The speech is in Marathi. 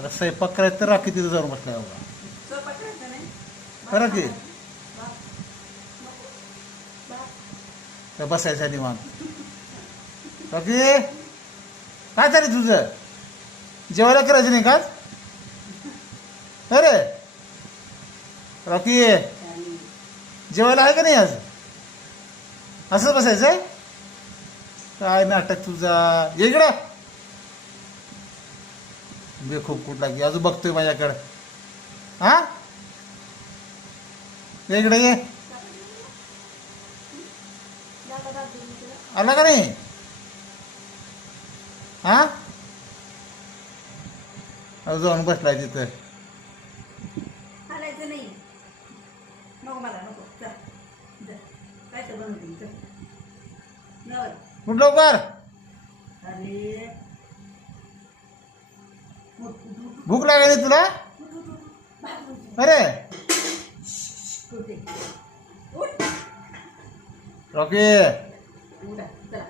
आता स्वयंपाक करायचं तर राखी तिथं जाऊन बसलाय बाबा. स्वयंपाक करायचा नाही. खरं की बाप, बाप. तर बसायचं निवांत. राखी काय चालेल तुझं? जेवायला करायचं नाही का? अरे राखी आणि जेवायला आहे का नाही आज? असंच बसायचं आहे? काय नाटक तुझा. ये इकडं. बे खूप कुठला की अजून बघतोय माझ्याकडं. हा ये इकडे ये. दादा दादा देऊन तुला. आला का नाही? हा अजून जाऊन बसलाय तिथं. हालायचं नाही. नको मला नको. जा जा. काय तर बनवते चल. नवर. कुठ लवकर. अरे उठ, उठ, उठ, भूक लागली तुला? उठ, उठ, उठ. बाहेर उठ. अरे उठ. उठ. रॉकी उठा. चला.